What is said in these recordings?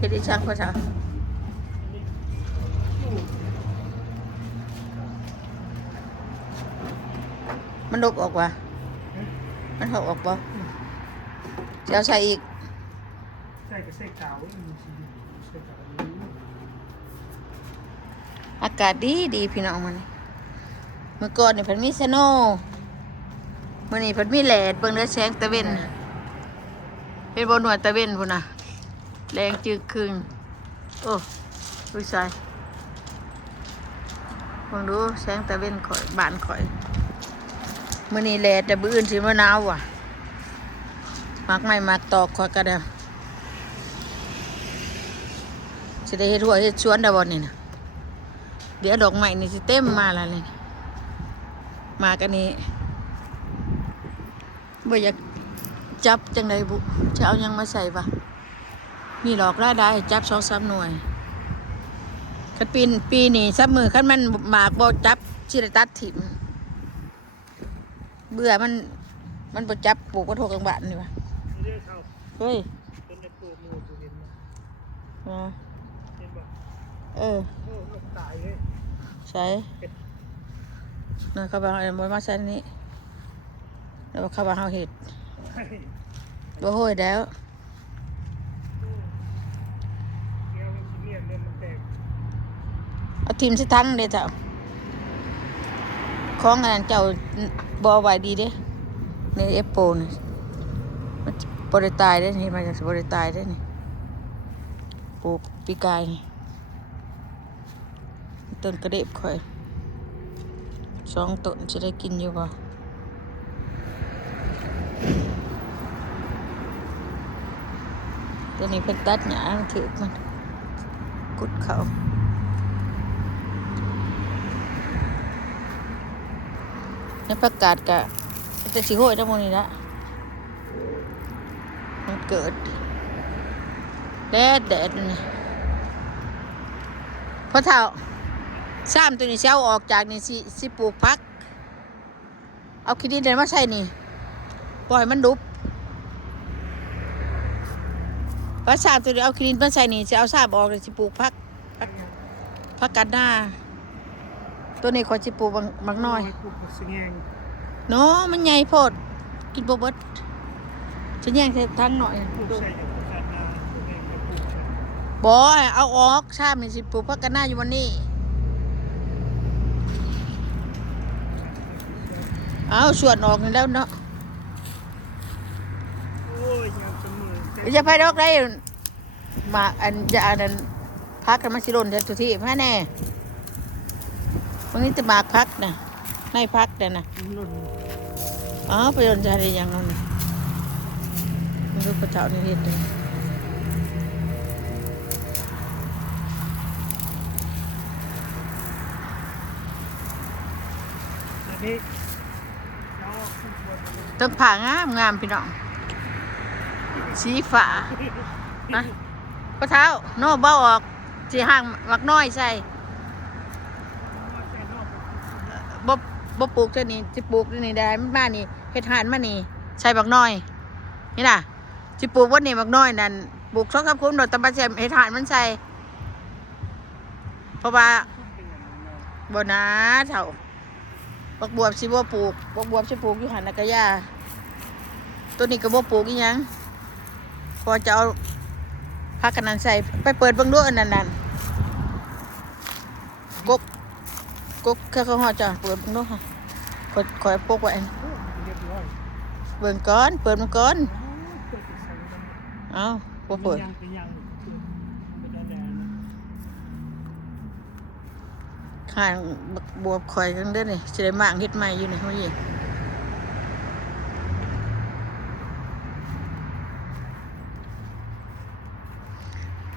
เฮ็ดอีช่างพ่อเฒ่ามันดกออกว่ะมันหกออกบ่จะเอาใส่อีกใส่กับใส่ขาวมีสีใส่ขาวอากาศดีดีพี่น้องมันเมื่อก่อนนี่เพิ่นมีสโนว์มื้อนี้เพิ่นมีแดดเบิ่งเด้อแสงตะเวนเห็นบ่หน่วยตะเวนพุ่นน่ะแรงจึกครึ่งโอ้ดูใส่เบิ่งดูแสงตะเวนข่อยบ้านข่อยมื้อนี้แดดแต่มื้ออื่นสิมาหนาวว่ะมักไม้มักตอกข่อยก็ได้สิได้เฮ็ดหัวเฮ็ดสวนได้บ่นี่น่ะเดี๋ยวดอกไม้นี่สิเต็มมาแล้วนี่มากันนี้บ่อยากจับจังไดบุจะเอายังมาใส่ปะมีดอกรายได้จับ2-3หน่วยคันปีนี้ซับมือคันมันหมากบ่จับสิได้ตัดถิ่มเบื่อมันบ่จับปลูกกระโถกลางบ้านนี่วะเฮ้ยเป็นในปลูกมือกูเห็นอ๋อเห็นบ่เออโอ้ลงตายเลยใส่น่ะเขาบอกเอามาใส่นี่แล้วเขาบอกเฮาเฮ็ดบ่โหยแล้วเอาทิมสิทั้งเด้เจ้าของอันนั้นเจ้าบ่ไว้ดีเด้ในเอฟโปนี่มันบ่ได้ตายเด้นี่มันจะบ่ได้ตายเด้นี่ปลูกปีกายนี่ต้นกระเดบข่อย2ต้นสิได้กินอยู่บ่ตัวนี้เพิ่นตัดหญ้าถือมันกุดเขาในประกาศกะจะสิโหยทั้งหมดนี่ละมันเกิดแดดนี่พอเท่าซ้ำตัวนี้เช้าออกจากนี่สิปลูกพักเอาขี้ดินเดินมาใส่นี่ปล่อยมันดุบพอซ้ำตัวนี้เอาขี้ดินมาใส่นี่จะเอาซ้ำออกเลยสิปลูกพักกันหน้าตัวนี้ขอสิปลูกบางน้อยเนาะมันใหญ่โพดกินบ่เบิดฉันแย่งใส่ทั้งหน่อยบ่เอาออกชามนี่สิปลูกพักกันหน้าอยู่วันนี้เอาส่วนออกนี่แล้วเนาะจะไปดอกได้มาอันจะอันนั้นพักกันมาสิหล่นจากทุกที่มาแน่วันนี้จะมาพักนะในพักแต่นะอ๋อไปโดนใจได้ยังนั่นมันดูกระเจ้านี่เห็นเลยต้นผ่างามพี่น้องสีฟ้านะกระเท้าโน่เบ้าออกสีห่างมักน้อยใส่บ่ปลูกเท่านี้สิปลูกนี่ได้มันมานี่เฮ็ดหานมานี่ใส่บักน้อยนี่น่ะสิปลูกวันนี้บักน้อยนั่นปลูก2-3 คุ้มโดดตะบะแซมเฮ็ดหานมันใส่เพราะว่าบ่นะเฒ่าบักบวบสิบ่ปลูกบักบวบสิปลูกอยู่หันน่ะกะย่าตัวนี้ก็บ่ปลูกอีหยังพอจะเอาพักกันนั้นใส่ไปเปิดเบิ่งดูอันนั้นกกแค่เขาหอจ้ะเปิดมันดูค่ะคอยปกไว้เบิ่งก่อนเปิดมันก่อนเอาบ่เปิดข้างบวบคอยกันเด้อนี่สิได้มางเฮ็ดใหม่อยู่นี่เฮานี่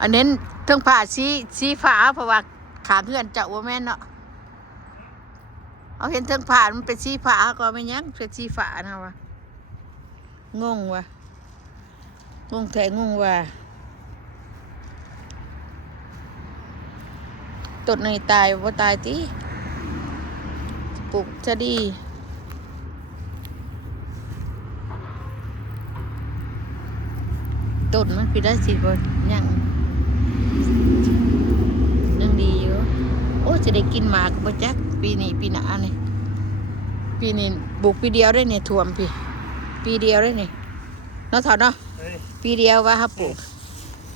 อันนี้เทิงผ้าสีฟ้าเพราะว่าขาเงื่อนเจ้าว่าแม่นเนาะเอาเห็นเทิงผ่านมันเป็นสีฟ้าก็ไม่ยั้งเป็นสีฟ้านะวะงงวะงงแท้งงวะต้นนี้ตายว่าตายตีปลูกจะดีต้นมันคือได้สิบ่ยัง ยังดีอยู่โอ้จะได้กินหมากบ่จักปีนี้ปีหน้านี่ปีนี้บุกปีเดียวได้เนี่ยท่วมปีเดียวได้เนี่ยเนาะเถอะเนาะ เฮ้ย ปีเดียวว่าครับปลูก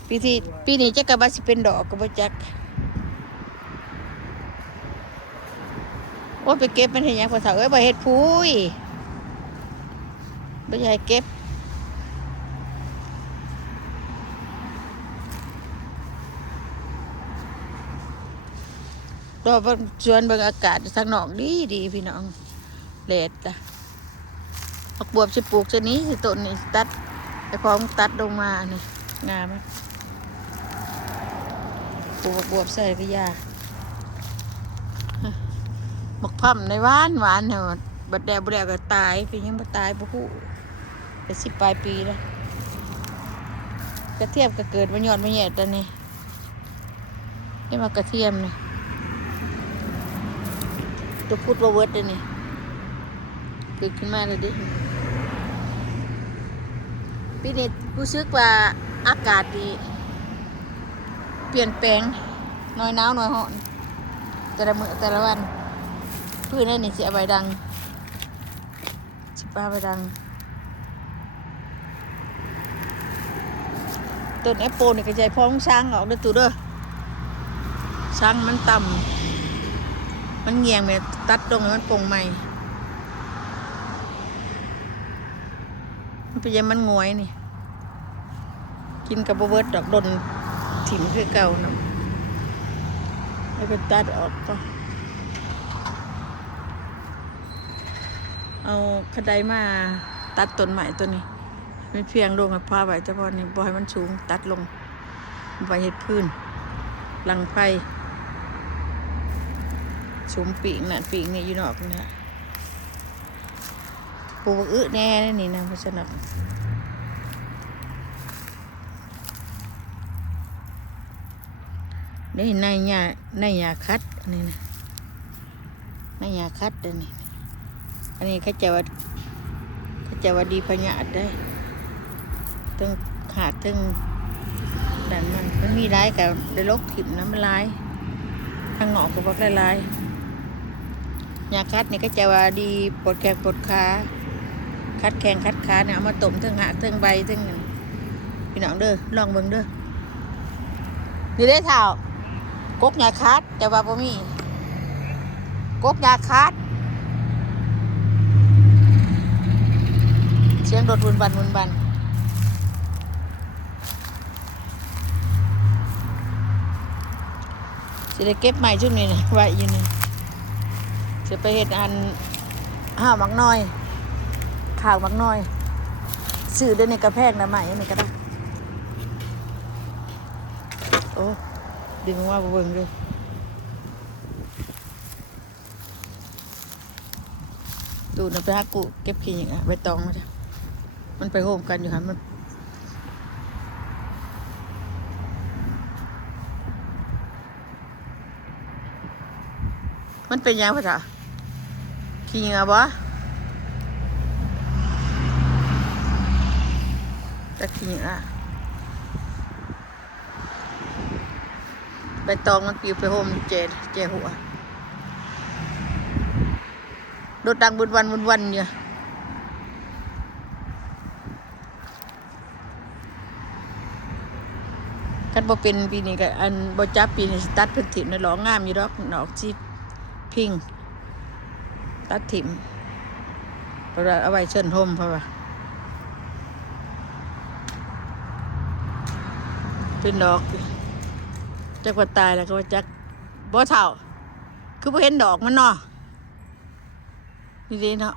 ปีนี้จะกระบาสิเป็นดอกก็บ่จักโอ้ไปเก็บมันเห็นยังภาษาบ่เฮ็ดพุยบ่อยากให้เก็บรอเบิ่งชวนเบิ่งอากาศทางนอกดีพี่น้องแดดจ้ะผักบวบสิปลูกชนี้สิต้นนี่ตัดไอ้พร้อมตัดลงมานี่งามมั้ยปลูกผักบวบใส่กระยาหมกพ่ำในหวานเนาะบัดแดดบ่แดดก็ตายเป็นยังบ่ตายบ่ฮู้เป็น10 ปลายปีแล้วกระเทียมก็เกิดมาย้อนมาแย่ตอนนี้นี่มากระเทียมนี่ตัวพูดว่าเวิร์ดเลยนี่เกิดขึ้นมาเลยดิปีนี้รู้สึกว่าอากาศดีเปลี่ยนแปลงน้อยหนาวน้อยร้อนแต่ละมื้อแต่ละวันพื้นนั่นนี่สิเอาไว้ดังสิป้าไว้ดังต้นแอปเปิลนี่ก็ใจพ้องช้างออกเด้อตู่เด้อช้างมันต่ำมันเงียงไปตัดตรงให้มันโปร่งใหม่มันเป็นยังมันงวยนี่กินกับบ่เบิดดอกดนถิ่มคือเก่าเนาะแล้วก็ตัดออกก็เอาขะไดมาตัดต้นใหม่ตัวนี้มันเพียงลงกับผ้าไว้เฉพาะนี่บ่ให้มันสูงตัดลงไว้เฮ็ดพื้นหลังไฟชุมปีกนั่นปีกนี่อยู่นอกนี่ปลูกแน่นี่นะเพราะฉะนั้นนี่ในหญ้าคัดอันนี้นะในหญ้าคัดอันนี้อันนี้เขาจะว่าดีพญาตได้ตึงขาดตึงดันมันมีร้ายกับได้ลกถิ่มน้ำมันร้ายทางหนอกก็บอกร้ายยาคัดนี่ก็จะว่าดีปวดแขนปวดขาคัดแข้งคัดขาเนี่ยเอามาต้มทั้งหากทั้งใบทั้งพี่น้องเด้อลองเบิ่งเด้อนี่ได้เท่ากกยาคัดแต่ว่าบ่มีกกยาคัดเสียงรถวุ่นบันสิได้เก็บใหม่ช่วงนี้นะไว้อยู่นี่จะไปเฮ็ดอันห้าวมักน้อยข่าวมักน้อยซื้อได้ในกระแพงนะใหม่นี่ก็ได้โอ้ดีมากๆเบิ่งเลยตูนไปหากูเก็บขี้อย่างใบตองมาจ้ะมันไปโฮมกันอยู่หันมันเป็นยังไงพ่อจ๋าขี้เหงาบ่จะขี้เหงาใบตองมันปลิวไปโฮมเจหัวรถดังบุญวันอยู่กันบ่เป็นปีนี้ก็อันบ่จับปีนี้ตัดเพิ่นถิ่มในหลองงามอยู่ดอกดอกสิพิงตัดถิ่มเพราะว่าเอาไว้เชิญโฮมเพราะว่าเป็นดอกจักว่าตายแล้วก็ว่าจักบ่เท่าคือบ่เห็นดอกมันเนาะนี่เด้เนาะ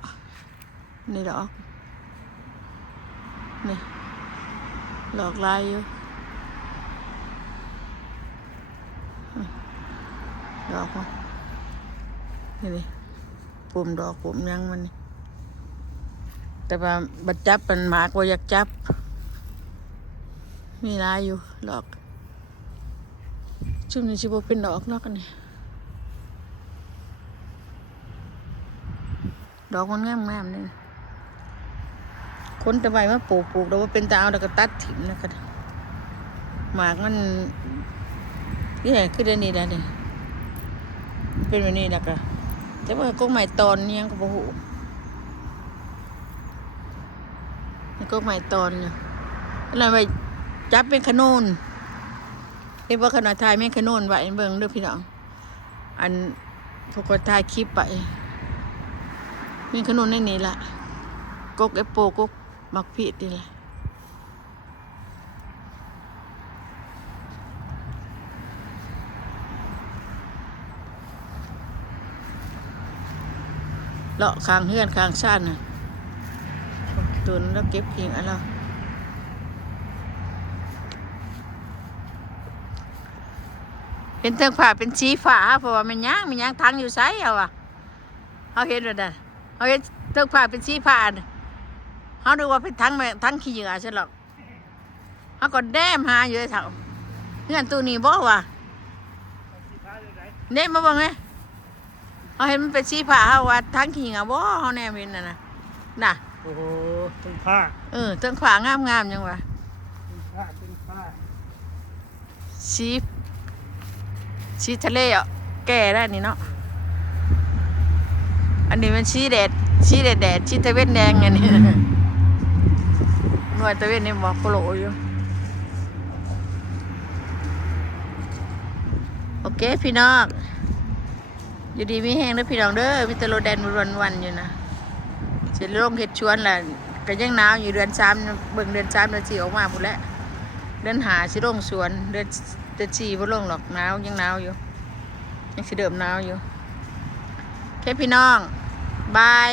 นี่ดอกนี่ดอกลายอยู่ดอกมันนี่ดิปุ่มดอกปุ่มยังมันนี่แต่ว่าบัดจับมันหมากว่าอยากจับมีลายอยู่ดอกช่วงนี้ชิบเป็นดอกเนาะกันนี่ดอกมันงามนี่คนตะไบมาปลูกแล้วว่าเป็นตาเอาแล้วก็ตัดถิ่มนะครับหมากมัน นี่แหละคือเดือนนี้แล้วนี่เป็นแบบนี้แล้วก็จะว่ากกใหม่ตอนนี้ยังก็บ่ฮู้กกใหม่ตอนอยู่อะไรไปจับเป็นขนุนเรียกว่าขนาดทายแม่งขนุนไว้เบิ่งเด้อพี่น้องอันพวกก็ถ่ายคลิปไปมีขนุนในนี้ล่ะกกแอปเปิลกกมักพีดนี่แหละเลาะข้างเฮือนข้างชาติน่ะตุนแล้วเก็บเองอะไรเป็นเทิงผ้าเป็นสีฟ้าเพราะว่ามันย่างทั้งอยู่ไสเอาว่ะเขาเห็นแล้วน่ะเขาเห็นเทิงผ้าเป็นสีฟ้าเขาดูว่าเป็นทั้งขี้เหงื่อใช่หรอกเขาก็แนมหาอยู่เถอะเงื่อนตู้นี้บ่ว่ะเนมมาบ้างไหมเขาเห็นมันเป็นสีผ้าเขาว่าทั้งขี้เหงื่อบ่เขาแนมเห็นน่ะ โอ้โหเป็นผ้า เทิงผ้างามยังวะ เป็นผ้าสีทะเลอ่ะแก่ได้นี่เนาะอันนี้มันสีแดดสีตะเวนแดงไงนี่ หน่วยตะเวนนี่บอกโปโลอยู่โอเคพี่น้องอยู่ดีมีแห้งนะพี่น้องเด้อมีแต่โลแดนวันอยู่นะเสร็จลงเห็ดชวนแหละก็ยังหนาวอยู่เดือน3เบิ่งเดือน3เดือน4ออกมาหมดแล้วเดือน5สิลงสวนเดือน4บ่ลงหรอกหนาวยังหนาวอยู่ยังสิเดิมหนาวอยู่โอเคพี่น้องบาย